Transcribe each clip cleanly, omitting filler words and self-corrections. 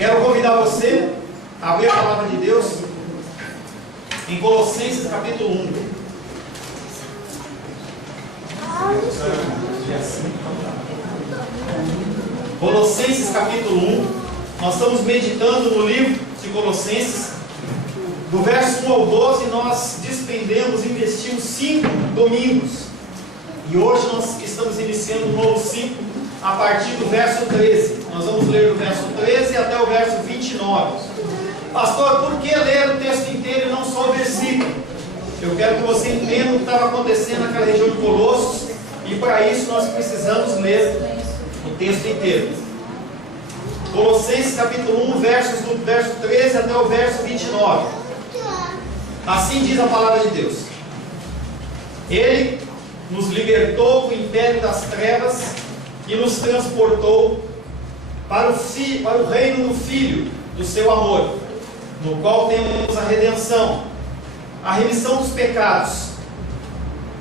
Quero convidar você a abrir a palavra de Deus em Colossenses capítulo 1. Colossenses capítulo 1. Nós estamos meditando no livro de Colossenses. Do verso 1 ao 12 nós investimos 5 domingos. E hoje nós estamos iniciando um novo ciclo a partir do verso 13. Nós vamos ler do verso 13 até o verso 29. Pastor, por que ler o texto inteiro e não só o versículo? Eu quero que você entenda o que estava acontecendo naquela região de Colossos, e para isso nós precisamos ler o texto inteiro. Colossenses capítulo 1, versos do verso 13 até o verso 29. Assim diz a palavra de Deus: Ele nos libertou do império das trevas e nos transportou para o reino do Filho do seu amor, no qual temos a redenção, a remissão dos pecados.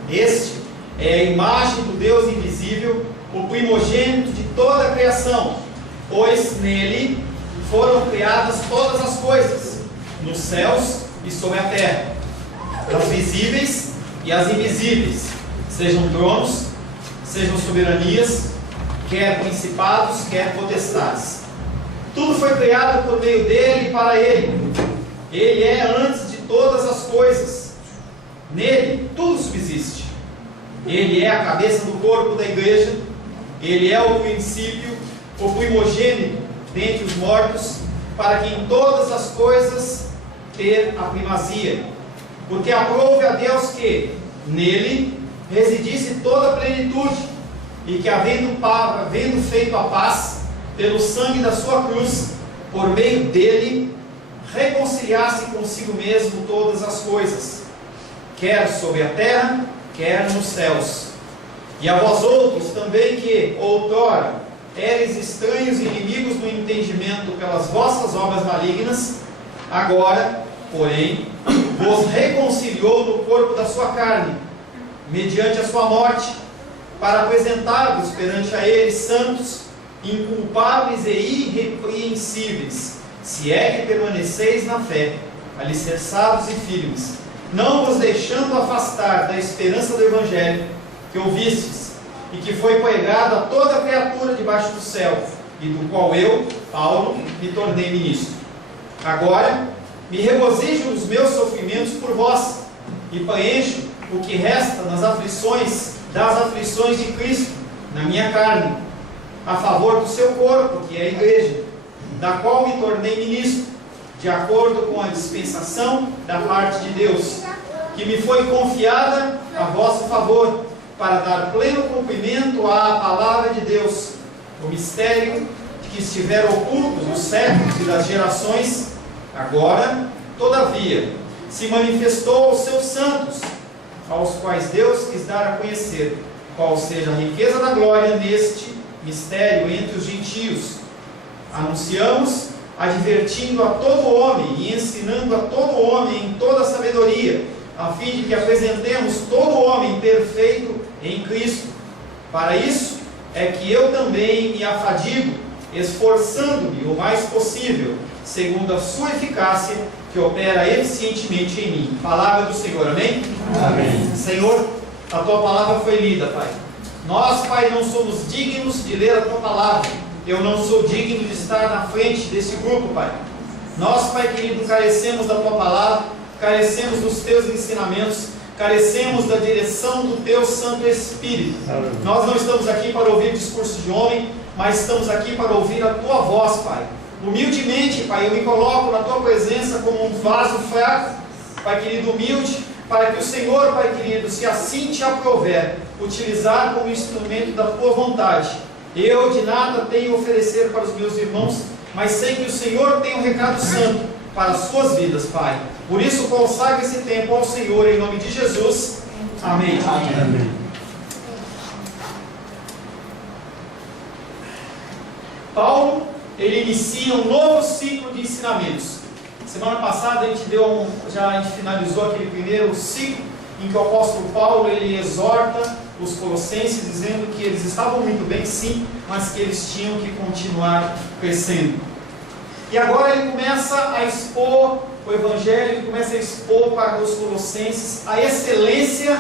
Este é a imagem do Deus invisível, o primogênito de toda a criação, pois nele foram criadas todas as coisas, nos céus e sobre a terra, as visíveis e as invisíveis, sejam tronos, sejam soberanias, quer principados, quer potestades. Tudo foi criado por meio dele e para ele. Ele é antes de todas as coisas. Nele tudo subsiste. Ele é a cabeça do corpo da igreja. Ele é o princípio, o primogênito dentre os mortos, para que em todas as coisas ter a primazia. Porque aprouve a Deus que nele residisse toda a plenitude, e que havendo feito a paz pelo sangue da sua cruz, por meio dele reconciliasse consigo mesmo todas as coisas, quer sobre a terra, quer nos céus. E a vós outros também, que outrora eres estranhos e inimigos no entendimento pelas vossas obras malignas, agora, porém, vos reconciliou no corpo da sua carne, mediante a sua morte, para apresentar-vos perante a ele santos, inculpáveis e irrepreensíveis, se é que permaneceis na fé, alicerçados e firmes, não vos deixando afastar da esperança do Evangelho que ouvistes, e que foi pregado a toda criatura debaixo do céu, e do qual eu, Paulo, me tornei ministro. Agora me regozijo nos meus sofrimentos por vós, e preencho o que resta das aflições de Cristo na minha carne, a favor do seu corpo, que é a igreja, da qual me tornei ministro, de acordo com a dispensação da parte de Deus, que me foi confiada a vosso favor, para dar pleno cumprimento à palavra de Deus, o mistério que estiver oculto nos séculos e das gerações, agora, todavia, se manifestou aos seus santos, aos quais Deus quis dar a conhecer qual seja a riqueza da glória neste mistério entre os gentios. Anunciamos, advertindo a todo homem e ensinando a todo homem em toda sabedoria, a fim de que apresentemos todo homem perfeito em Cristo. Para isso é que eu também me afadigo, esforçando-me o mais possível, segundo a sua eficácia, que opera eficientemente em mim. Palavra do Senhor, amém? Amém. Senhor, a tua palavra foi lida, Pai. Nós, Pai, não somos dignos de ler a tua palavra. Eu não sou digno de estar na frente desse grupo, Pai. Nós, Pai querido, carecemos da tua palavra, carecemos dos teus ensinamentos, carecemos da direção do teu Santo Espírito. Amém. Nós não estamos aqui para ouvir discurso de homem, mas estamos aqui para ouvir a tua voz, Pai. Humildemente, Pai, eu me coloco na tua presença como um vaso fraco, Pai querido, humilde, para que o Senhor, Pai querido, se assim te aprouver, utilizar como instrumento da tua vontade. Eu de nada tenho a oferecer para os meus irmãos, mas sei que o Senhor tem um recado santo para as suas vidas, Pai. Por isso, consagre esse tempo ao Senhor, em nome de Jesus. Amém. Amém. Paulo, ele inicia um novo ciclo de ensinamentos. Semana passada a gente finalizou aquele primeiro ciclo em que o apóstolo Paulo ele exorta os colossenses dizendo que eles estavam muito bem, sim, mas que eles tinham que continuar crescendo. E agora ele começa a expor o Evangelho, ele começa a expor para os colossenses a excelência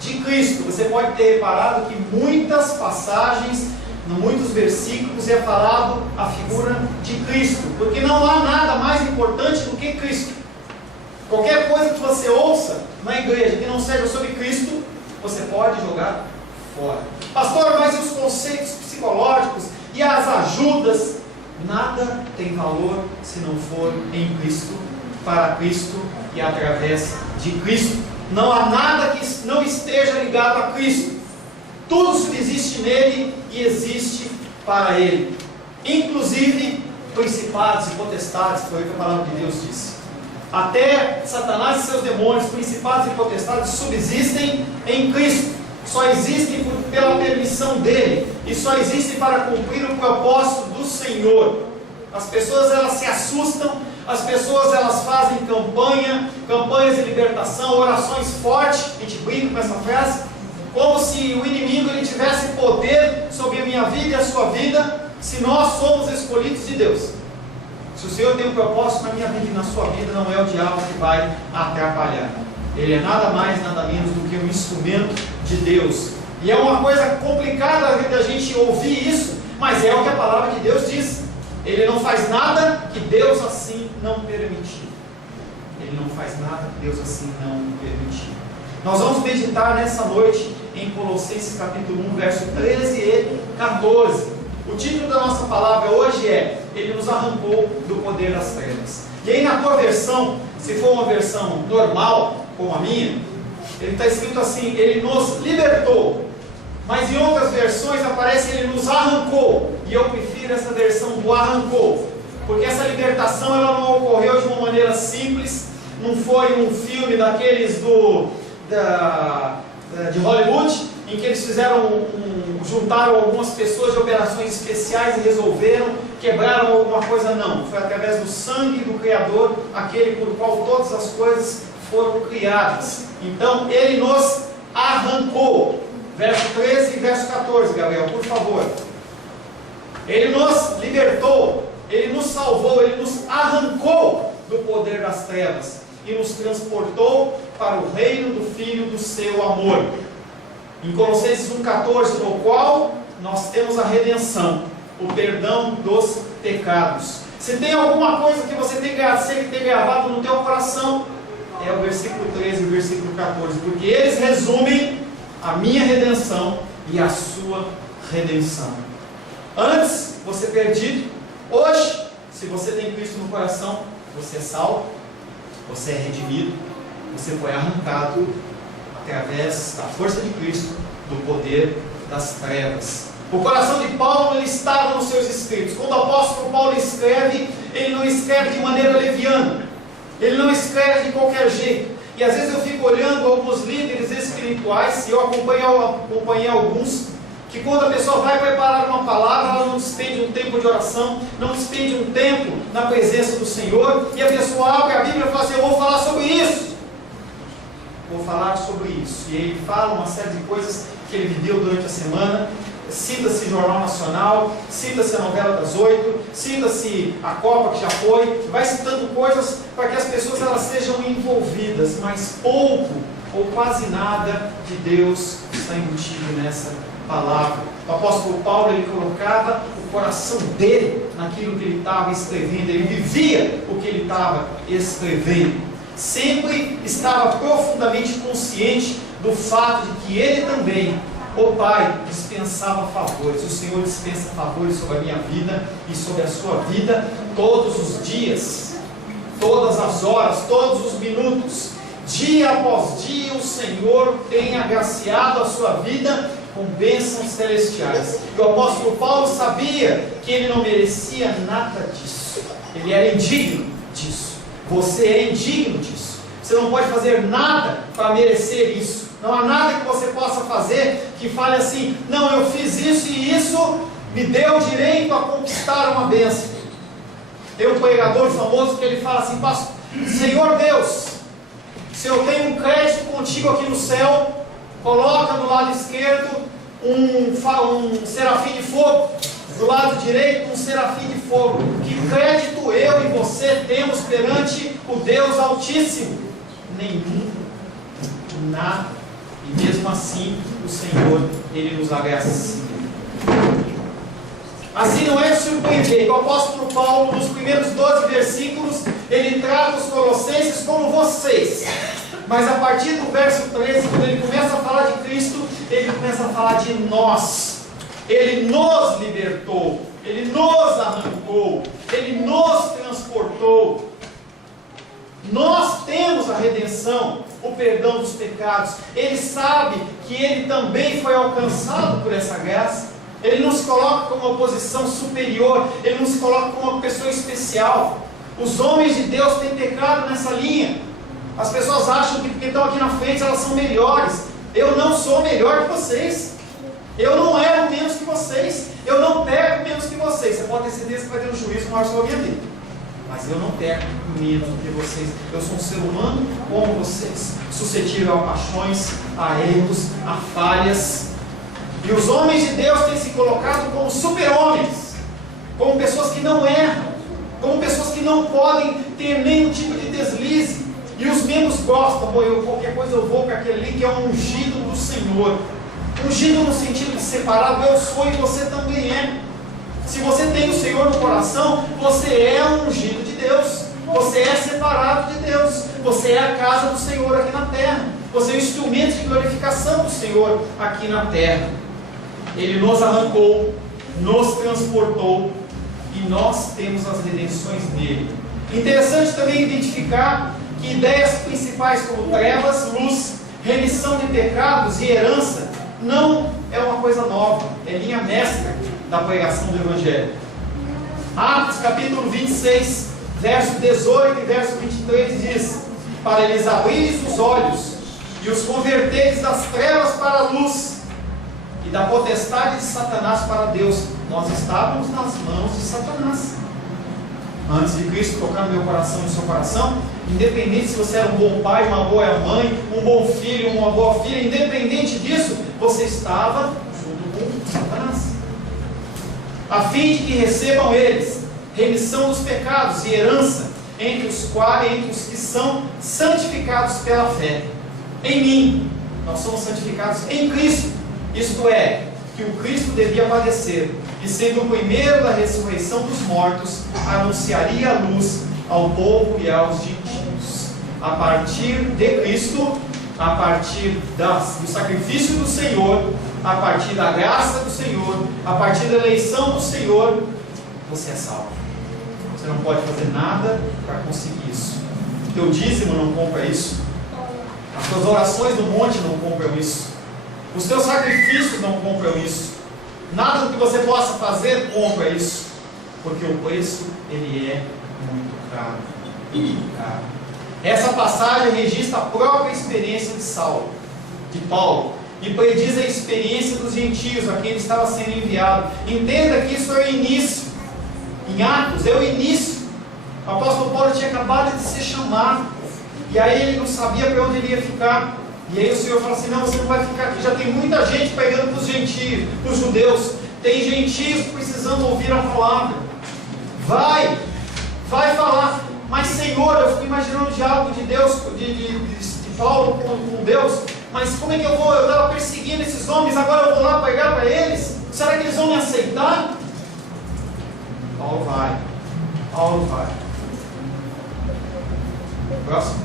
de Cristo. Você pode ter reparado que muitas passagens, em muitos versículos, é falado a figura de Cristo, porque não há nada mais importante do que Cristo. Qualquer coisa que você ouça na igreja que não seja sobre Cristo, você pode jogar fora. Pastor, mas os conceitos psicológicos e as ajudas, nada tem valor se não for em Cristo, para Cristo e através de Cristo. Não há nada que não esteja ligado a Cristo. Tudo subsiste nele e existe para ele. Inclusive principados e potestades, foi o que a palavra de Deus disse. Até Satanás e seus demônios, principados e potestades, subsistem em Cristo. Só existem pela permissão dele. E só existem para cumprir o propósito do Senhor. As pessoas elas se assustam. As pessoas elas fazem campanhas de libertação, orações fortes. A gente brinca com essa frase. Como se o inimigo ele tivesse poder sobre a minha vida e a sua vida, se nós somos escolhidos de Deus. Se o Senhor tem um propósito na minha vida e na sua vida, não é o diabo que vai atrapalhar. Ele é nada mais, nada menos do que um instrumento de Deus. E é uma coisa complicada da gente ouvir isso, mas é o que a palavra de Deus diz. Ele não faz nada que Deus assim não permitiu. Ele não faz nada que Deus assim não permitiu. Nós vamos meditar nessa noite em Colossenses capítulo 1, verso 13 e 14. O título da nossa palavra hoje é: Ele nos arrancou do poder das trevas. E aí na tua versão, se for uma versão normal, como a minha, ele está escrito assim: Ele nos libertou. Mas em outras versões aparece: Ele nos arrancou. E eu prefiro essa versão do arrancou, porque essa libertação ela não ocorreu de uma maneira simples. Não foi um filme daqueles de Hollywood, em que eles juntaram algumas pessoas de operações especiais e resolveram, quebraram alguma coisa. Não, foi através do sangue do Criador, aquele por qual todas as coisas foram criadas. Então ele nos arrancou. Verso 13 e verso 14, Gabriel, por favor. Ele nos libertou, ele nos salvou, ele nos arrancou do poder das trevas e nos transportou para o reino do Filho do seu amor. Em Colossenses 1,14, no qual nós temos a redenção, o perdão dos pecados. Se tem alguma coisa que você tem que ter gravado no teu coração, é o versículo 13 e o versículo 14, porque eles resumem a minha redenção e a sua redenção. Antes, você perdido. Hoje, se você tem Cristo no coração, você é salvo, você é redimido, você foi arrancado através da força de Cristo do poder das trevas. O coração de Paulo ele estava nos seus escritos. Quando o apóstolo Paulo escreve, ele não escreve de maneira leviana, ele não escreve de qualquer jeito. E às vezes eu fico olhando alguns líderes espirituais, e eu acompanhei alguns, que quando a pessoa vai preparar uma palavra, ela não despende um tempo de oração, não despende um tempo na presença do Senhor, e a pessoa abre a Bíblia e fala assim: eu vou falar sobre isso. Vou falar sobre isso. E ele fala uma série de coisas que ele viveu durante a semana. Cita-se Jornal Nacional, cita-se a novela das 8, cita-se a Copa que já foi, vai citando coisas para que as pessoas elas sejam envolvidas, mas pouco ou quase nada de Deus está embutido nessa palavra. O apóstolo Paulo ele colocava o coração dele naquilo que ele estava escrevendo, ele vivia o que ele estava escrevendo, sempre estava profundamente consciente do fato de que ele também, o Pai, dispensava favores. O Senhor dispensa favores sobre a minha vida e sobre a sua vida todos os dias, todas as horas, todos os minutos, dia após dia. O Senhor tem agraciado a sua vida com bênçãos celestiais. E o apóstolo Paulo sabia que ele não merecia nada disso, ele era indigno disso. Você é indigno disso. Você não pode fazer nada para merecer isso. Não há nada que você possa fazer que fale assim: não, eu fiz isso e isso me deu direito a conquistar uma bênção. Tem um pregador famoso que ele fala assim: Senhor Deus, se eu tenho um crédito contigo aqui no céu, coloca do lado esquerdo um serafim de fogo do lado direito um serafim de fogo. Que crédito eu e você temos perante o Deus Altíssimo? Nenhum, nada. E mesmo assim o Senhor, Ele nos agradece. Assim não é de surpreender que o apóstolo Paulo, nos primeiros 12 versículos, ele trata os colossenses como vocês. Mas a partir do verso 13, quando ele começa a falar de Cristo, ele começa a falar de nós. Ele nos libertou, Ele nos arrancou, Ele nos transportou. Nós temos a redenção, o perdão dos pecados. Ele sabe que Ele também foi alcançado por essa graça. Ele nos coloca como uma posição superior, Ele nos coloca como uma pessoa especial. Os homens de Deus têm pecado nessa linha. As pessoas acham que porque estão aqui na frente elas são melhores. Eu não sou melhor que vocês. Eu não erro menos que vocês. Eu não peco menos que vocês. Você pode ter certeza que vai ter um juízo maior sobre a minha vida. Mas eu não peco menos do que vocês. Eu sou um ser humano como vocês, suscetível a paixões, a erros, a falhas. E os homens de Deus têm se colocado como super-homens, como pessoas que não erram, como pessoas que não podem ter nenhum tipo de deslize. E os membros gostam, qualquer coisa eu vou para aquele ali que é um ungido do Senhor. Ungido no sentido de separado, eu sou e você também é. Se você tem o Senhor no coração, você é um ungido de Deus. Você é separado de Deus. Você é a casa do Senhor aqui na terra. Você é o instrumento de glorificação do Senhor aqui na terra. Ele nos arrancou, nos transportou e nós temos as redenções dele. Interessante também identificar que ideias principais como trevas, luz, remissão de pecados e herança não é uma coisa nova, é linha mestra da pregação do Evangelho. Atos capítulo 26, verso 18 e verso 23 diz: para lhes abrir os olhos e os converteres das trevas para a luz e da potestade de Satanás para Deus. Nós estávamos nas mãos de Satanás antes de Cristo tocar no meu coração e no seu coração. Independente se você era um bom pai, uma boa mãe, um bom filho, uma boa filha, independente disso, você estava junto com Satanás, a fim de que recebam eles remissão dos pecados e herança entre os que são santificados pela fé em mim. Nós somos santificados em Cristo, isto é, que o Cristo devia padecer, e sendo o primeiro da ressurreição dos mortos, anunciaria a luz ao povo e aos gentios. A partir de Cristo, a partir do sacrifício do Senhor, a partir da graça do Senhor, a partir da eleição do Senhor, você é salvo. Você não pode fazer nada para conseguir isso. O teu dízimo não compra isso. As tuas orações no monte não compram isso. Os teus sacrifícios não compram isso. Nada do que você possa fazer compra isso. Porque o preço, ele é muito caro. Muito caro. Essa passagem registra a própria experiência de Paulo, e prediz a experiência dos gentios a quem ele estava sendo enviado. Entenda que isso é o início. Em Atos é o início. O apóstolo Paulo tinha acabado de ser chamado, e aí ele não sabia para onde ele ia ficar. E aí o Senhor fala assim: não, você não vai ficar aqui, já tem muita gente pregando para os gentios, para os judeus, tem gentios precisando ouvir a palavra. Vai falar. Mas Senhor, eu fico imaginando o diálogo de Deus, de Paulo com Deus. Mas como é que eu vou? Eu estava perseguindo esses homens, agora eu vou lá pregar para eles? Será que eles vão me aceitar? Paulo vai. Próximo.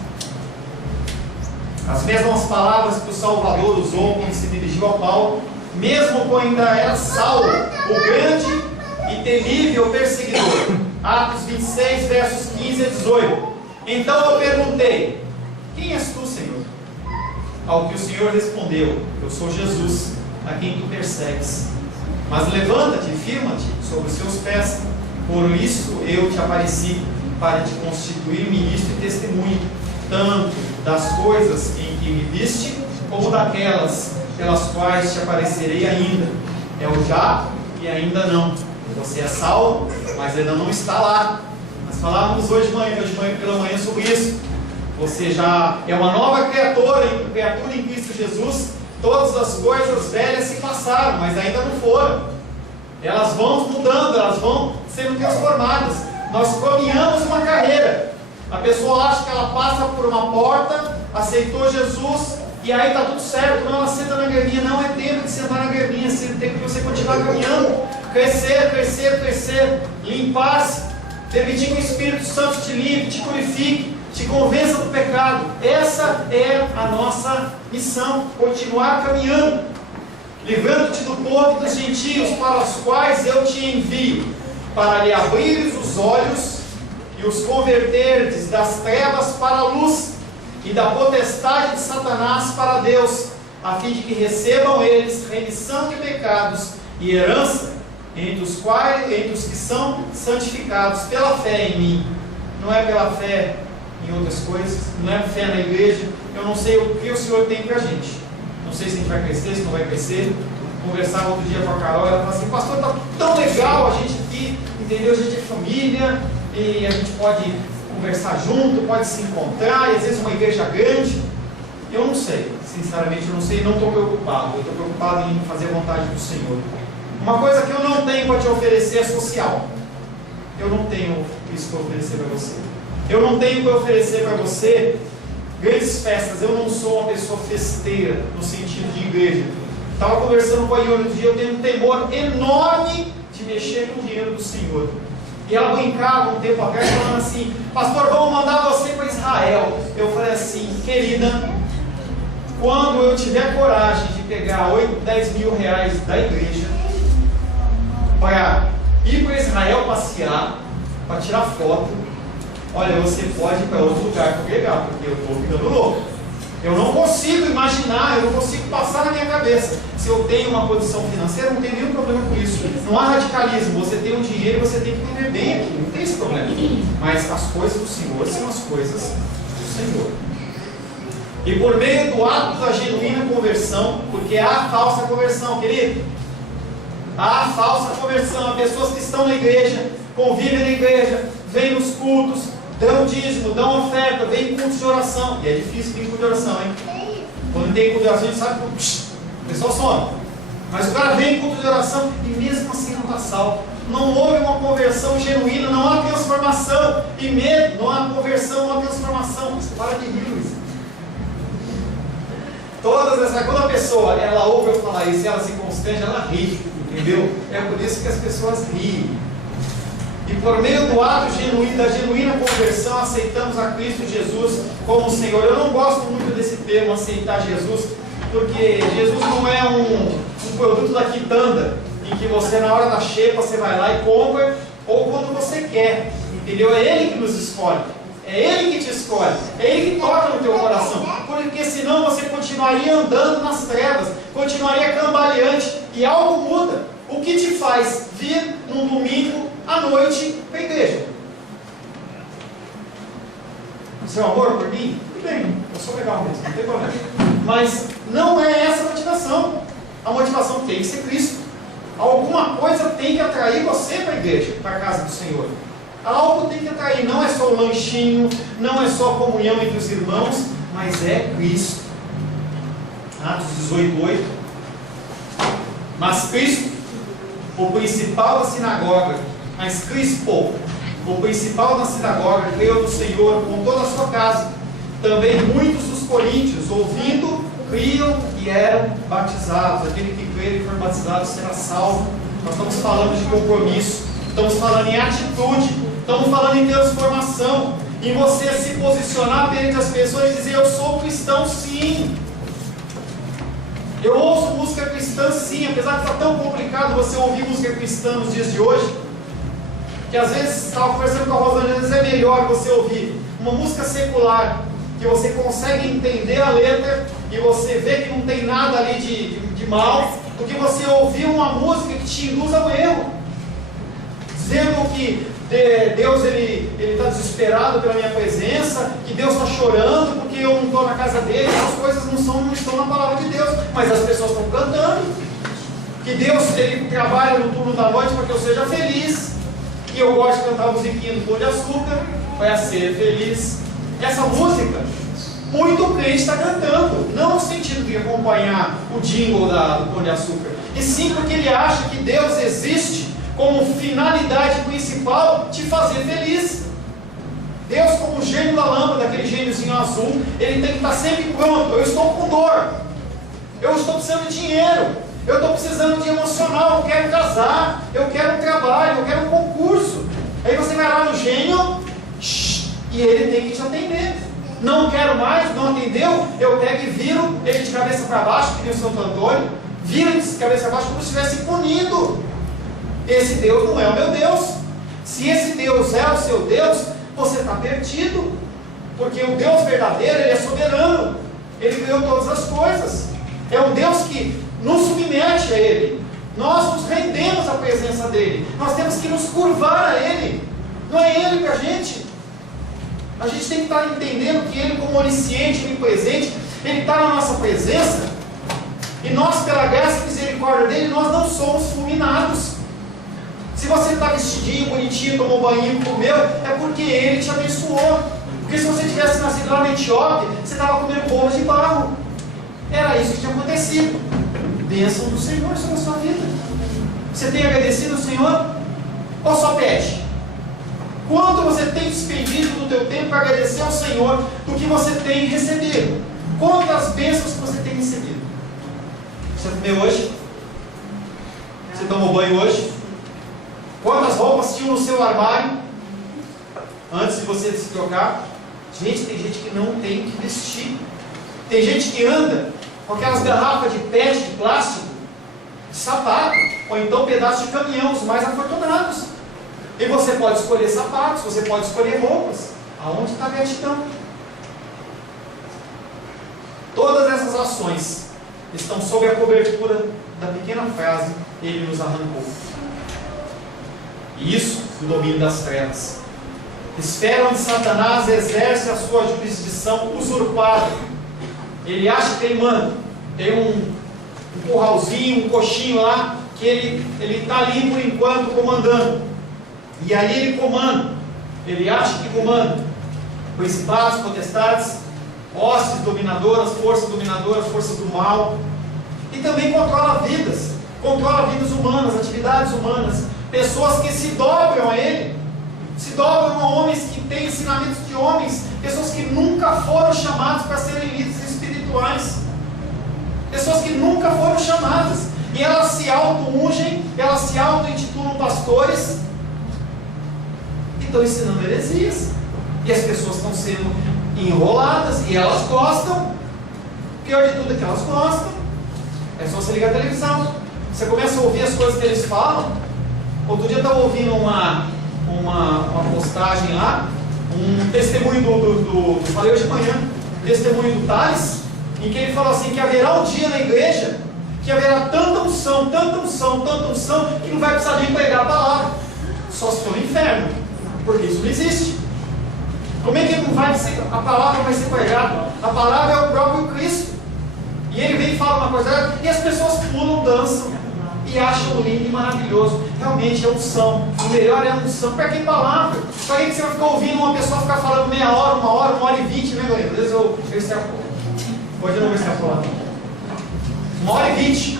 As mesmas palavras que o Salvador usou quando se dirigiu a Paulo, mesmo quando ainda era Saulo, o grande e temível perseguidor. Atos 26, versos 15 a 18. Então eu perguntei: quem és tu, Senhor? Ao que o Senhor respondeu: eu sou Jesus, a quem tu persegues. Mas levanta-te e firma-te sobre os seus pés. Por isso eu te apareci, para te constituir ministro e testemunho, tanto das coisas em que me viste, como daquelas pelas quais te aparecerei ainda. É o já e ainda não. Você é salvo, mas ainda não está lá. Nós falávamos hoje pela manhã sobre isso. Você já é uma nova criatura em Cristo Jesus. Todas as coisas velhas se passaram, mas ainda não foram. Elas vão mudando, elas vão sendo transformadas. Nós caminhamos uma carreira. A pessoa acha que ela passa por uma porta, aceitou Jesus, e aí está tudo certo. Não, ela senta na graminha. Não é tempo de sentar na graminha, é tempo de você continuar caminhando, crescer, crescer, crescer, limpar-se, permitir que o Espírito Santo te limpe, te purifique, te convença do pecado. Essa é a nossa missão, continuar caminhando, livrando-te do povo e dos gentios, para os quais eu te envio, para lhe abrires os olhos e os converterdes das trevas para a luz, e da potestade de Satanás para Deus, a fim de que recebam eles remissão de pecados e herança entre os que são santificados pela fé em mim. Não é pela fé em outras coisas, não é fé na igreja. Eu não sei o que o Senhor tem para a gente. Não sei se a gente vai crescer, se não vai crescer. Conversava outro dia com a Carol, ela falou assim: pastor, está tão legal a gente aqui, entendeu? A gente é família e a gente pode conversar junto, pode se encontrar, e às vezes uma igreja grande. Eu não sei, sinceramente eu não sei, não estou preocupado. Eu estou preocupado em fazer a vontade do Senhor. Uma coisa que eu não tenho para te oferecer é social. Eu não tenho isso para oferecer para você. Eu não tenho para oferecer para você grandes festas. Eu não sou uma pessoa festeira no sentido de igreja. Estava conversando com a Ione um dia, eu tenho um temor enorme de mexer com o dinheiro do Senhor. E ela brincava um tempo atrás falando assim: pastor, vamos mandar você para Israel. Eu falei assim: querida, quando eu tiver coragem de pegar 8, 10 mil reais da igreja para ir para Israel passear, para tirar foto, olha, você pode ir para outro lugar para pregar, porque eu estou ficando louco. Eu não consigo imaginar, eu não consigo passar na minha cabeça. Se eu tenho uma condição financeira, não tem nenhum problema com isso. Não há radicalismo. Você tem um dinheiro e você tem que viver bem aqui. Não tem esse problema. Mas as coisas do Senhor são as coisas do Senhor. E por meio do ato da genuína conversão, porque há falsa conversão, querido. Há falsa conversão. Há pessoas que estão na igreja, convivem na igreja, vêm nos cultos, dão dízimo, dão oferta, vem em cultos de oração. E é difícil vir em culto de oração, hein? Quando tem culto de oração, a gente sabe que o pessoal some. Mas o cara vem em culto de oração e mesmo assim não está salvo. Não houve uma conversão genuína, não há transformação. E mesmo não há conversão, não há transformação. Você para de rir, Luiz. Quando a pessoa ela ouve eu falar isso e ela se constrange, ela ri. Entendeu? É por isso que as pessoas riem. E por meio do ato genuíno, da genuína conversão, aceitamos a Cristo Jesus como Senhor. Eu não gosto muito desse termo, aceitar Jesus, porque Jesus não é um produto da quitanda, em que você na hora da xepa, você vai lá e compra, ou quando você quer, entendeu? É Ele que nos escolhe, é Ele que te escolhe, é Ele que toca no teu coração, porque senão você continuaria andando nas trevas, continuaria cambaleante, e algo muda. O que te faz vir num domingo à noite para a igreja? Seu amor por mim? Tudo bem, eu sou legal mesmo, não tem problema. Mas não é essa a motivação. A motivação tem que ser Cristo. Alguma coisa tem que atrair você para a igreja, para a casa do Senhor. Algo tem que atrair, não é só o lanchinho, não é só a comunhão entre os irmãos, mas é Cristo. Atos 18:8. Mas Cristo, o principal da sinagoga, mas Crispo, o principal da sinagoga, creu no Senhor com toda a sua casa. Também muitos dos coríntios, ouvindo, criam e eram batizados. Aquele que crê e for batizado será salvo. Nós estamos falando de compromisso, estamos falando em atitude, estamos falando em transformação, em você se posicionar perante as pessoas e dizer: eu sou cristão sim. Eu ouço música cristã sim, apesar de estar tão complicado você ouvir música cristã nos dias de hoje, que às vezes, estava conversando com a Rosângela, às vezes é melhor você ouvir uma música secular, que você consegue entender a letra e você vê que não tem nada ali de mal, do que você ouvir uma música que te induz ao erro, dizendo que Deus ele está desesperado pela minha presença, que Deus está chorando porque eu não estou na casa dele. Essas coisas não estão na palavra de Deus, mas as pessoas estão cantando que Deus ele trabalha no turno da noite para que eu seja feliz, e eu gosto de cantar a musiquinha do Pão de Açúcar para ser feliz. Essa música muito crente está cantando, não no sentido de acompanhar o jingle do Pão de Açúcar, e sim porque ele acha que Deus existe como finalidade principal te fazer feliz. Deus, como o gênio da lâmpada, aquele gêniozinho azul, ele tem que estar sempre pronto. Eu estou com dor, eu estou precisando de dinheiro, eu estou precisando de emocional, eu quero casar, eu quero um trabalho, eu quero um concurso. Aí você vai lá no gênio e ele tem que te atender. Não quero mais, não atendeu, eu pego e viro ele de cabeça para baixo, que nem o Santo Antônio, viro de cabeça para baixo como se estivesse punido. Esse Deus não é o meu Deus. Se esse Deus é o seu Deus, você está perdido, porque o Deus verdadeiro, ele é soberano, ele criou todas as coisas, é um Deus que nos submete a ele, nós nos rendemos à presença dele, nós temos que nos curvar a ele, não é ele para a gente tem que estar entendendo que ele, como onisciente, onipresente, ele está na nossa presença, e nós, pela graça e misericórdia dele, nós não somos fulminados. Se você está vestidinho, bonitinho, tomou banho, comeu, é porque ele te abençoou. Porque se você tivesse nascido lá na Etiópia, você estava comendo bolos de barro. Era isso que tinha acontecido. Bênção do Senhor sobre a sua vida. Você tem agradecido ao Senhor? Ou só pede? Quanto você tem despendido do teu tempo para agradecer ao Senhor do que você tem recebido? Quantas bênçãos que você tem recebido? Você comeu hoje? Você tomou banho hoje? Quantas roupas tinham no seu armário antes de você se trocar? Gente, tem gente que não tem que vestir. Tem gente que anda com aquelas garrafas de PET, de plástico, de sapato, ou então pedaços de caminhão, os mais afortunados. E você pode escolher sapatos, você pode escolher roupas. Aonde está a gratidão? Todas essas ações estão sob a cobertura da pequena frase: Ele nos arrancou. Isso do domínio das trevas. Esfera onde Satanás exerce a sua jurisdição usurpada. Ele acha que ele manda. Tem um curralzinho, um coxinho lá, que ele está ali por enquanto comandando. E aí ele comanda. Ele acha que comanda. Principados, potestades, hostes dominadoras, forças do mal. E também controla vidas humanas, atividades humanas. Pessoas que se dobram a ele, se dobram a homens que têm ensinamentos de homens, pessoas que nunca foram chamadas para serem líderes espirituais, pessoas que nunca foram chamadas, e elas se auto-ungem, elas se auto-intitulam pastores, e estão ensinando heresias, e as pessoas estão sendo enroladas, e elas gostam. O pior de tudo é que elas gostam. É só você ligar a televisão, você começa a ouvir as coisas que eles falam. Outro dia eu estava ouvindo uma postagem lá, um testemunho falei hoje de manhã, testemunho do Thales, em que ele falou assim, que haverá um dia na igreja, que haverá tanta unção, que não vai precisar nem pregar a palavra, só se for no inferno, porque isso não existe. Como é que não vai ser, a palavra vai ser pregada? A palavra é o próprio Cristo, e ele vem e fala uma coisa, e as pessoas pulam, dançam, e acham lindo e maravilhoso. Realmente é unção. O melhor é a unção. Para que palavra? Para que você vai ficar ouvindo uma pessoa ficar falando meia hora, uma hora e 20, né, galera? Às vezes eu extrapo. Hoje eu não vou extrapolar. 1h20.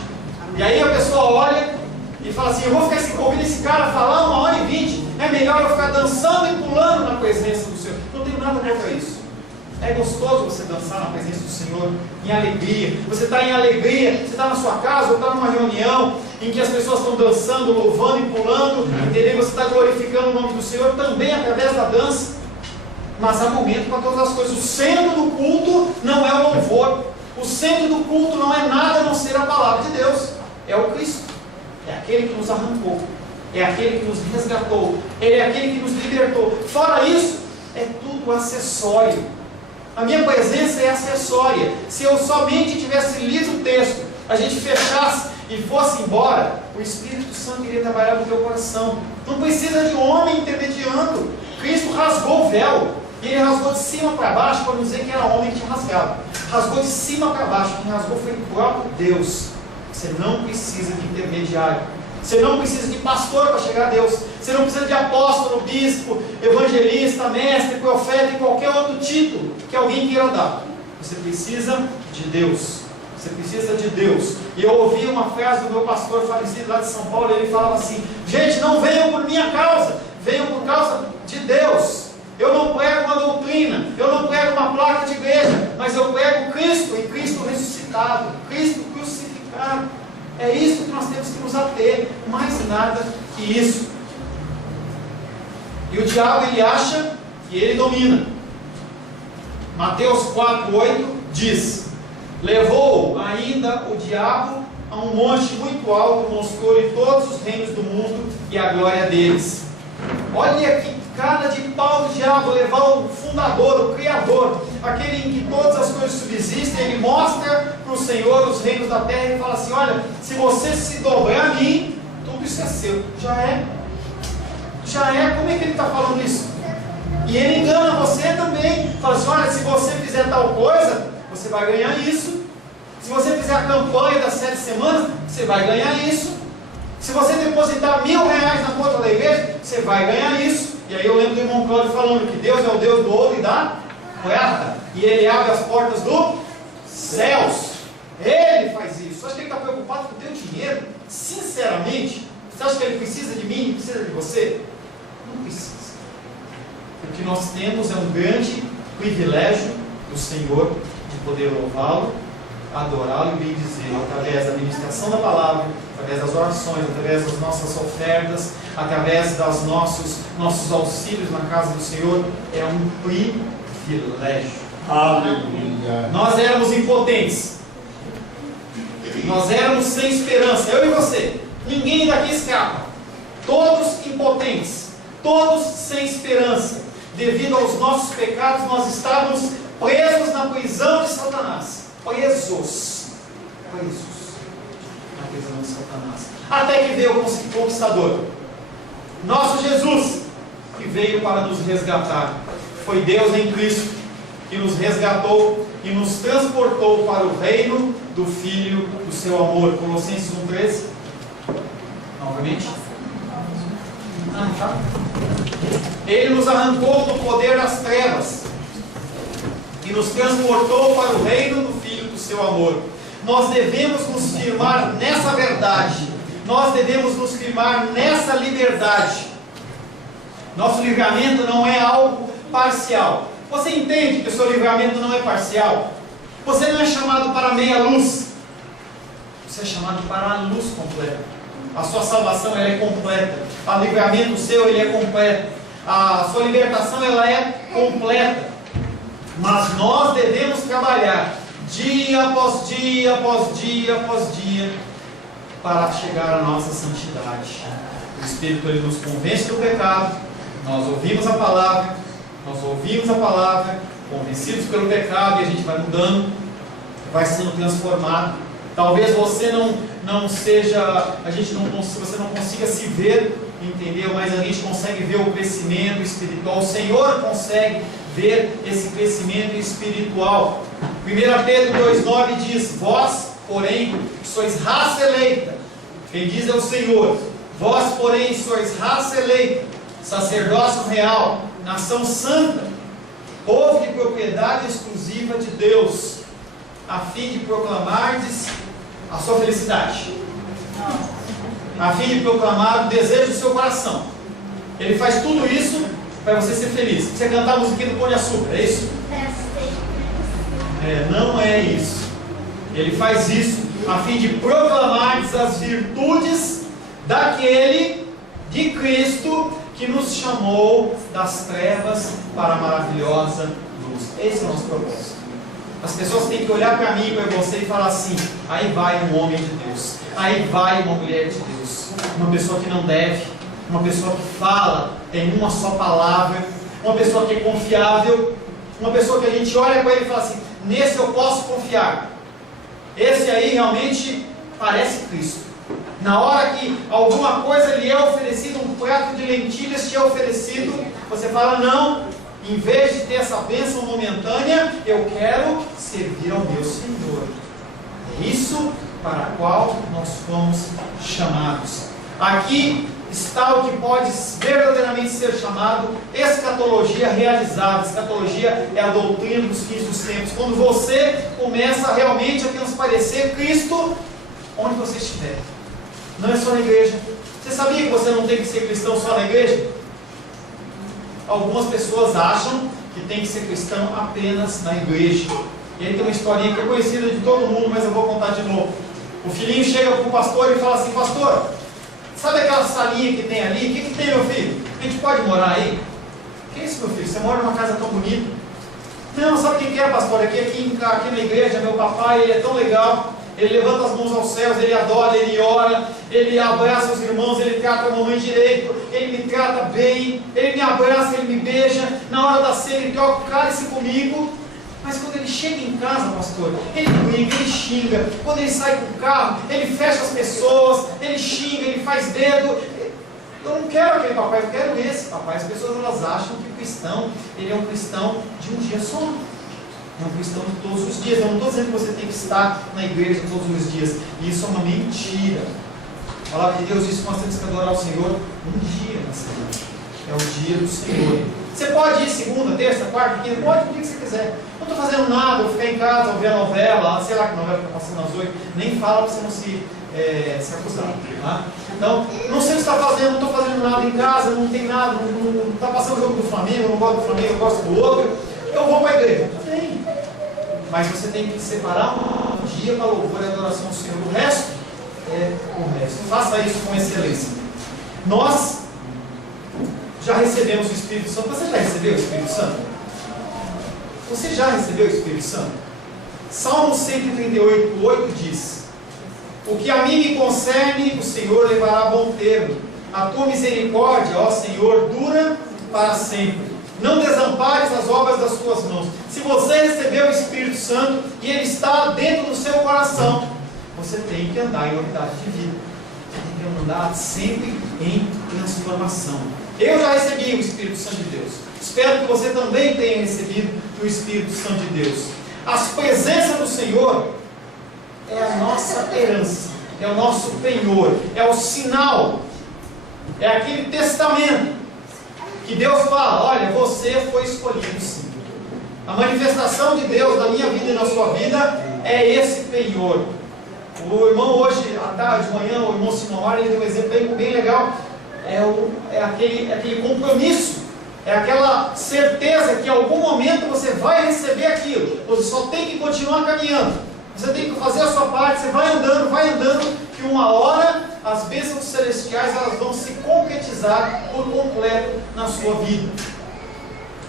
E aí a pessoa olha e fala assim: eu vou ficar ouvindo esse cara falar 1h20. É melhor eu ficar dançando e pulando na presença do Senhor. Não tenho nada contra isso. É gostoso você dançar na presença do Senhor, em alegria. Você está em alegria, você está na sua casa, ou está numa reunião em que as pessoas estão dançando, louvando e pulando, entendeu? Você está glorificando o nome do Senhor também através da dança. Mas há momento para todas as coisas. O centro do culto não é o louvor. O centro do culto não é nada a não ser a palavra de Deus. É o Cristo. É aquele que nos arrancou. É aquele que nos resgatou. Ele é aquele que nos libertou. Fora isso, é tudo acessório. A minha presença é acessória. Se eu somente tivesse lido o texto, a gente fechasse e fosse embora, o Espírito Santo iria trabalhar no teu coração. Não precisa de homem intermediando. Cristo rasgou o véu. E ele rasgou de cima para baixo, para não dizer que era homem que tinha rasgado. Rasgou de cima para baixo. Quem rasgou foi o próprio Deus. Você não precisa de intermediário. Você não precisa de pastor para chegar a Deus. Você não precisa de apóstolo, bispo, evangelista, mestre, profeta e qualquer outro título que alguém queira dar. Você precisa de Deus. Você precisa de Deus. E eu ouvi uma frase do meu pastor falecido lá de São Paulo, ele falava assim: gente, não venham por minha causa, venham por causa de Deus. Eu não prego uma doutrina, eu não prego uma placa de igreja, mas eu prego Cristo e Cristo ressuscitado, Cristo crucificado. É isso que nós temos que nos ater, mais nada que isso. E o diabo, ele acha que ele domina. Mateus 4:8 diz: levou ainda o diabo a um monte muito alto, mostrou-lhe todos os reinos do mundo e a glória deles. Olha que cara de pau do diabo, levar o fundador, o criador, aquele em que todas as coisas subsistem. Ele mostra para o Senhor os reinos da terra e fala assim: olha, se você se dobrar a mim, tudo isso é seu. Já é. Como é que ele está falando isso? E ele engana você também. Fala assim: olha, se você fizer tal coisa, você vai ganhar isso. Se você fizer a campanha das 7 semanas, você vai ganhar isso. Se você depositar R$1.000 na conta da igreja, você vai ganhar isso. E aí eu lembro do irmão Cláudio falando que Deus é o Deus do ouro e da prata, e Ele abre as portas dos céus. Ele faz isso. Você acha que Ele está preocupado com o teu dinheiro? Sinceramente, você acha que Ele precisa de mim, precisa de você? Não precisa. O que nós temos é um grande privilégio do Senhor de poder louvá-lo, adorá-lo e bendizê-lo através da ministração da palavra, através das orações, através das nossas ofertas, através dos nossos auxílios na casa do Senhor. É um privilégio. Aleluia. Nós éramos impotentes, nós éramos sem esperança, eu e você, ninguém daqui escapa, todos impotentes, todos sem esperança. Devido aos nossos pecados, nós estávamos presos na prisão de Satanás. Presos na prisão de Satanás. Até que veio o conquistador, nosso Jesus, que veio para nos resgatar. Foi Deus em Cristo que nos resgatou e nos transportou para o reino do Filho do seu amor. Colossenses 1:13. Novamente. Tá? Ele nos arrancou do poder das trevas e nos transportou para o reino do Filho do seu amor. Nós devemos nos firmar nessa verdade. Nós devemos nos firmar nessa liberdade. Nosso livramento não é algo parcial. Você entende que o seu livramento não é parcial? Você não é chamado para meia luz. Você é chamado para a luz completa. A sua salvação, ela é completa. O livramento seu, ele é completo. A sua libertação, ela é completa. Mas nós devemos trabalhar dia após dia, após dia, após dia, para chegar à nossa santidade. O Espírito, ele nos convence do pecado. Nós ouvimos a palavra, convencidos pelo pecado, e a gente vai mudando, vai sendo transformado. Talvez você não seja, você não consiga se ver, entendeu? Mas a gente consegue ver o crescimento espiritual. O Senhor consegue ver esse crescimento espiritual. 1 Pedro 2,9 diz: vós, porém, sois raça eleita. Quem diz é o Senhor. Vós, porém, sois raça eleita, sacerdócio real, nação santa, povo de propriedade exclusiva de Deus, a fim de proclamardes a sua felicidade, a fim de proclamar o desejo do seu coração. Ele faz tudo isso para você ser feliz. Você cantar a musiquinha do Pão de Açúcar, é isso? Não é isso. Ele faz isso a fim de proclamar as virtudes daquele, de Cristo, que nos chamou das trevas para a maravilhosa luz. Esse é o nosso propósito. As pessoas têm que olhar para mim e para você e falar assim: aí vai um homem de Deus, aí vai uma mulher de Deus, uma pessoa que não deve, uma pessoa que fala em uma só palavra, uma pessoa que é confiável, uma pessoa que a gente olha para ele e fala assim: nesse eu posso confiar, esse aí realmente parece Cristo. Na hora que alguma coisa lhe é oferecido, um prato de lentilhas te é oferecido, você fala: não, em vez de ter essa bênção momentânea, eu quero servir ao meu Senhor. É isso para a qual nós fomos chamados. Aqui está o que pode verdadeiramente ser chamado escatologia realizada. Escatologia é a doutrina dos fins dos tempos. Quando você começa realmente a transparecer Cristo onde você estiver. Não é só na igreja. Você sabia que você não tem que ser cristão só na igreja? Algumas pessoas acham que tem que ser cristão apenas na igreja. E aí tem uma historinha que é conhecida de todo mundo, mas eu vou contar de novo. O filhinho chega para o pastor e fala assim: pastor, sabe aquela salinha que tem ali? O que tem, meu filho? A gente pode morar aí? O que é isso, meu filho? Você mora numa casa tão bonita? Não, sabe o que é, pastor? Aqui na igreja, meu papai, ele é tão legal. Ele levanta as mãos aos céus, ele adora, ele ora, ele abraça os irmãos, ele trata a mamãe direito, ele me trata bem, ele me abraça, ele me beija. Na hora da ceia, ele troca o cálice comigo. Mas quando ele chega em casa, pastor, ele briga, ele xinga. Quando ele sai com o carro, ele fecha as pessoas, ele xinga, ele faz dedo. Eu não quero aquele papai, eu quero esse papai. As pessoas elas acham que o cristão, ele é um cristão de um dia só. É um cristão de todos os dias. Eu não estou dizendo que você tem que estar na igreja todos os dias. Isso é uma mentira. A palavra de Deus diz que nós temos que adorar o Senhor um dia na semana. É o dia do Senhor. Você pode ir segunda, terça, quarta, quinta, pode o que você quiser. Não estou fazendo nada, vou ficar em casa, vou ver a novela, sei lá que novela está passando às 8, nem fala para você não se acusar. Tá? Então, não sei o que você está fazendo, não estou fazendo nada em casa, não tem nada, não está passando o jogo do Flamengo, eu não gosto do Flamengo, eu gosto do outro, eu vou para a igreja. Tem. Mas você tem que separar um dia para louvor e adoração ao Senhor. O resto é o resto. Faça isso com excelência. Nós já recebemos o Espírito Santo. Você já recebeu o Espírito Santo? Você já recebeu o Espírito Santo? Salmo 138, 8 diz: o que a mim me concerne, o Senhor levará a bom termo. A tua misericórdia, ó Senhor, dura para sempre. Não desampares as obras das tuas mãos. Se você recebeu o Espírito Santo e ele está dentro do seu coração, você tem que andar em novidade de vida. Você tem que andar sempre em transformação. Eu já recebi o Espírito Santo de Deus. Espero que você também tenha recebido o Espírito Santo de Deus. A presença do Senhor é a nossa herança, é o nosso penhor, é o sinal, é aquele testamento que Deus fala: olha, você foi escolhido sim. A manifestação de Deus na minha vida e na sua vida é esse penhor. O irmão hoje, à tarde, de manhã, o irmão Sinomar, ele deu um exemplo bem legal. É aquele compromisso, é aquela certeza que em algum momento você vai receber aquilo. Você só tem que continuar caminhando, você tem que fazer a sua parte, você vai andando, que uma hora as bênçãos celestiais elas vão se concretizar por completo na sua vida.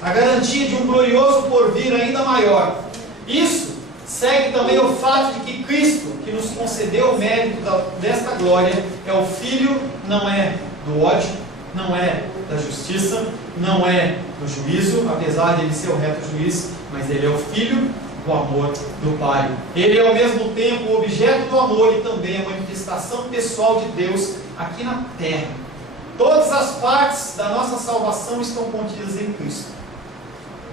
A garantia de um glorioso porvir ainda maior. Isso segue também o fato de que Cristo, que nos concedeu o mérito desta glória, é o Filho, não é do ódio, não é da justiça, não é do juízo, apesar de ele ser o reto juiz, mas ele é o Filho do amor do Pai. Ele é ao mesmo tempo o objeto do amor e também a manifestação pessoal de Deus aqui na terra. Todas as partes da nossa salvação estão contidas em Cristo.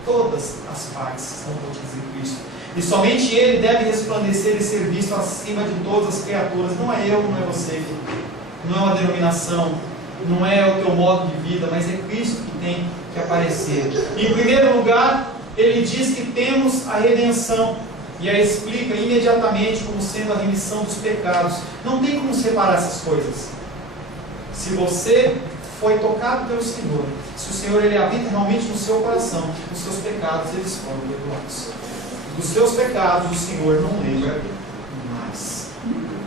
Todas as partes estão contidas em Cristo. E somente Ele deve resplandecer e ser visto acima de todas as criaturas. Não é eu, não é você, não é uma denominação, não é o teu modo de vida, mas é Cristo que tem que aparecer. Em primeiro lugar, ele diz que temos a redenção, e a explica imediatamente como sendo a remissão dos pecados. Não tem como separar essas coisas. Se você foi tocado pelo Senhor, se o Senhor ele habita realmente no seu coração, os seus pecados eles foram perdoados. Dos seus pecados o Senhor não lembra mais.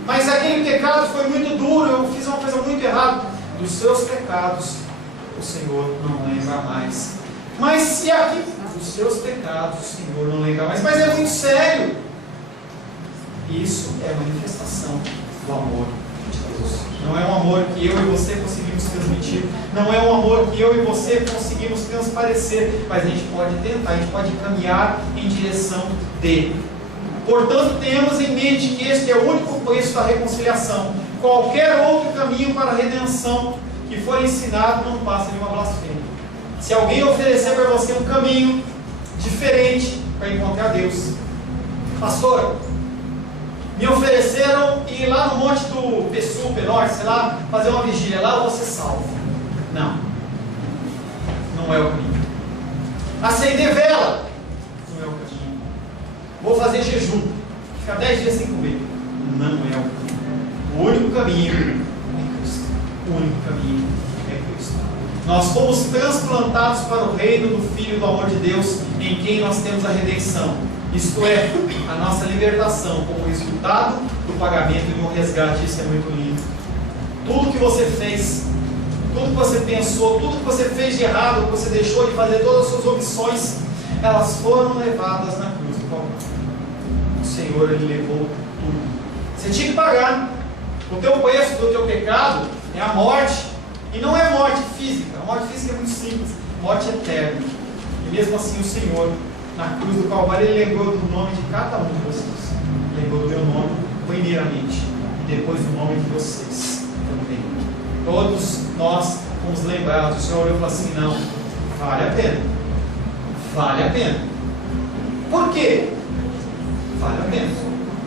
Mas aquele pecado foi muito duro, eu fiz uma coisa muito errada. Dos seus pecados o Senhor não lembra mais. Mas se aqui dos seus pecados o Senhor não lembra mais, mas é muito sério. Isso é manifestação do amor de Deus. Não é um amor que eu e você conseguimos transmitir, não é um amor que eu e você conseguimos transparecer, mas a gente pode tentar, a gente pode caminhar em direção dele. Portanto, temos em mente que este é o único preço da reconciliação. Qualquer outro caminho para a redenção que for ensinado não passa de uma blasfêmia. Se alguém oferecer para você um caminho diferente para encontrar Deus, pastor, Me ofereceram ir lá no monte do Pessu, Penor, sei lá, fazer uma vigília. Lá eu vou ser salvo. Não. Não é o caminho. Acender vela. Não é o caminho. Vou fazer jejum. Ficar 10 dias sem comer. Não é o caminho. O único caminho é Cristo. O único caminho é Cristo. Nós fomos transplantados para o reino do Filho do amor de Deus, em quem nós temos a redenção. Isto é, a nossa libertação como resultado do pagamento de um resgate. Isso é muito lindo. Tudo que você fez, tudo que você pensou, tudo que você fez de errado, que você deixou de fazer, todas as suas omissões, elas foram levadas na cruz do Calvário. O Senhor, Ele levou tudo. Você tinha que pagar. O teu preço do teu pecado é a morte. E não é morte física. A morte física é muito simples. Morte eterna. E mesmo assim o Senhor, na cruz do Calvário, Ele lembrou do nome de cada um de vocês. Lembrou do meu nome primeiramente. E depois do nome de vocês também. Todos nós fomos lembrados. O Senhor olhou e falou assim: não, vale a pena. Vale a pena. Por quê? Vale a pena.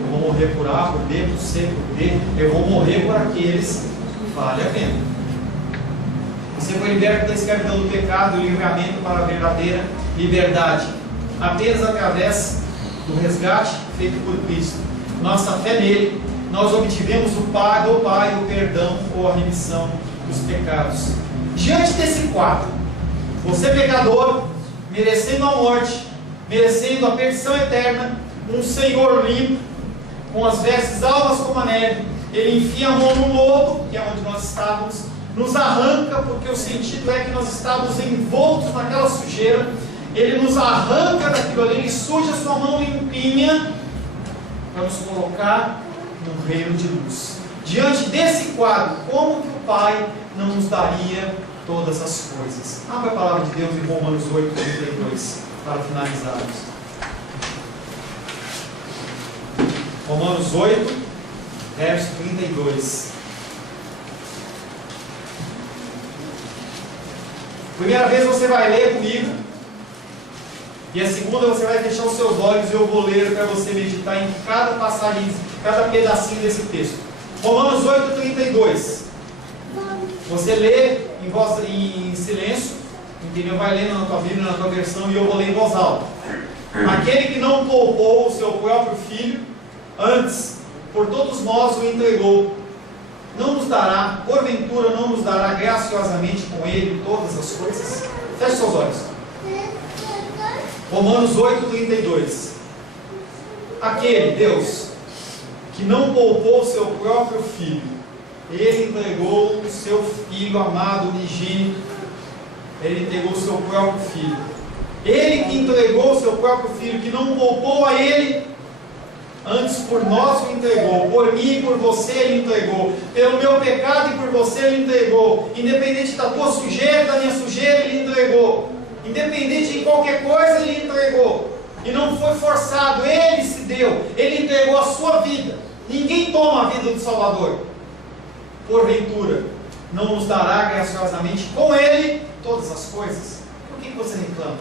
Eu vou morrer por A, por B, por C, por D. Eu vou morrer por aqueles. Vale a pena. Você foi liberto da escravidão do pecado e livramento para a verdadeira liberdade, apenas através do resgate feito por Cristo. Nossa fé nele, nós obtivemos do Pai, o perdão ou a remissão dos pecados. Diante desse quadro, você pecador, merecendo a morte, merecendo a perdição eterna, um Senhor limpo, com as vestes alvas como a neve, Ele enfia a mão no lodo, que é onde nós estávamos, nos arranca, porque o sentido é que nós estávamos envoltos naquela sujeira. Ele nos arranca daquilo ali, Ele suja a sua mão limpinha para nos colocar no reino de luz. Diante desse quadro, como que o Pai não nos daria todas as coisas? Abra a palavra de Deus em Romanos 8:32 para finalizarmos. Romanos 8, verso 32. Primeira vez você vai ler comigo, e a segunda você vai fechar os seus olhos e eu vou ler para você meditar em cada passagem, cada pedacinho desse texto. Romanos 8:32. Você lê em silêncio, entendeu? Vai lendo na tua Bíblia, na tua versão, e eu vou ler em voz alta. Aquele que não poupou o seu próprio filho, antes por todos nós o entregou, não nos dará, porventura não nos dará graciosamente com ele todas as coisas? Feche seus olhos. Romanos 8:32. Aquele Deus que não poupou o seu próprio filho, Ele entregou o seu filho amado, unigênito. Ele entregou o seu próprio filho. Ele que entregou o seu próprio filho, que não poupou a Ele, antes por nós o entregou, por mim e por você Ele entregou, pelo meu pecado e por você Ele entregou, independente da tua sujeira, da minha sujeira, Ele entregou, independente de qualquer coisa, Ele entregou, e não foi forçado, Ele se deu, Ele entregou a sua vida. Ninguém toma a vida do Salvador. Porventura, não nos dará graciosamente com Ele todas as coisas? Por que você reclama?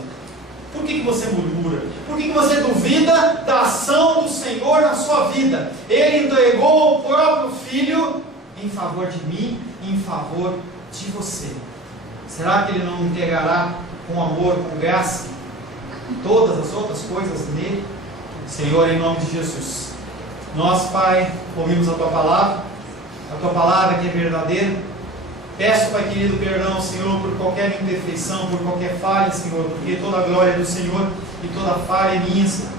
Por que você murmura? Por que você duvida da ação do Senhor na sua vida? Ele entregou o próprio Filho em favor de mim e em favor de você. Será que Ele não entregará com amor, com graça, todas as outras coisas nele? Senhor, em nome de Jesus, nós, Pai, ouvimos a Tua palavra que é verdadeira. Peço, Pai querido, perdão, Senhor, por qualquer imperfeição, por qualquer falha, Senhor, porque toda a glória é do Senhor e toda a falha é minha, Senhor.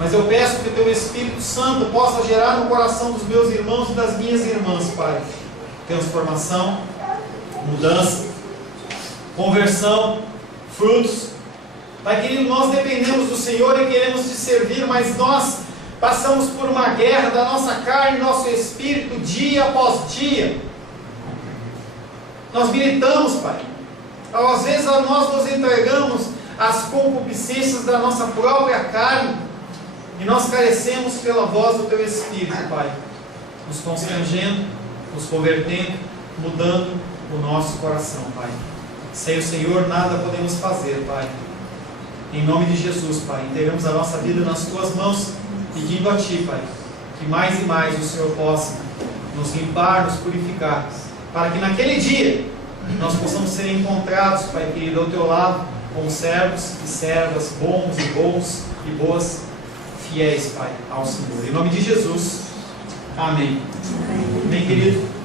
Mas eu peço que o Teu Espírito Santo possa gerar no coração dos meus irmãos e das minhas irmãs, Pai, transformação, mudança, conversão, frutos. Pai querido, nós dependemos do Senhor e queremos Te servir, mas nós passamos por uma guerra da nossa carne e nosso espírito dia após dia. Nós militamos, Pai. Às vezes nós nos entregamos às concupiscências da nossa própria carne e nós carecemos pela voz do Teu Espírito, Pai, nos constrangendo, nos convertendo, mudando o nosso coração, Pai. Sem o Senhor nada podemos fazer, Pai. Em nome de Jesus, Pai, entregamos a nossa vida nas Tuas mãos, pedindo a Ti, Pai, que mais e mais o Senhor possa nos limpar, nos purificar, para que naquele dia nós possamos ser encontrados, Pai querido, ao Teu lado, como servos e servas, bons e boas, fiéis, Pai, ao Senhor. Em nome de Jesus, amém. Amém, querido.